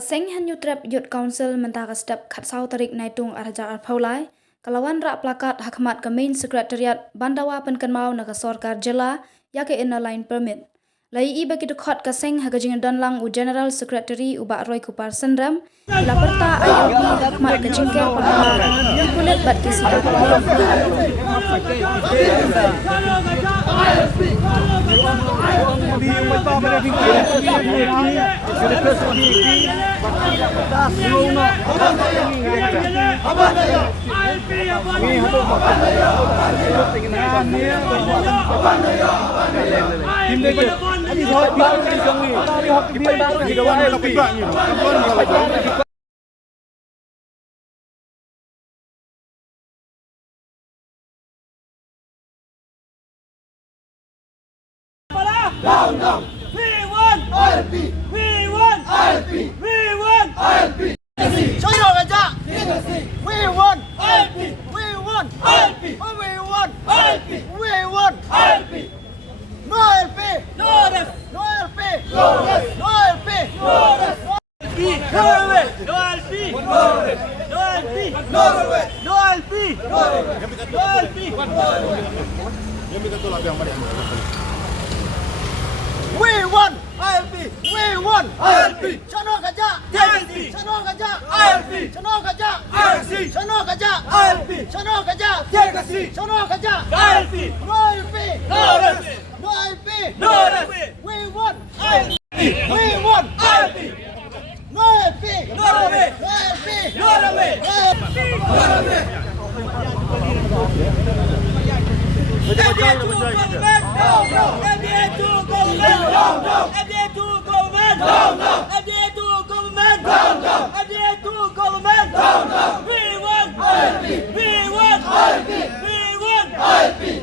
seng han yutrap yut council mentaka step khat sau tarik naitung arja arpaulai kalawan rak plakat hakmat ke main secretariat bandawa penkenmau naga sorkar jela yake inner line permit lai I bagi dekhot ka seng hagajing donlang u general secretary u ba roy kupar sendram ila perta ILP hakmat ke jingker pahala kulit bat kisida Down, down. We want ILP. We want ILP. We want ILP. Show your gaja. We want ILP. We want ILP. We want ILP. We want ILP. No ILP. No rest. No ILP. No rest. No ILP. No rest. No way. No ILP. No rest. No ILP. No way. No ILP. No ILP. We want ILP. We want ILP. Chano gaja. TSC. Chano gaja. ILP. Chano gaja. TSC. Chano gaja. ILP. Chano gaja. TSC. Chano gaja. ILP. No ILP. No rest. No ILP. No rest. We want ILP. We want ILP. No ILP. No way. No ILP. No way. We want ILP. We want ILP. We want ILP.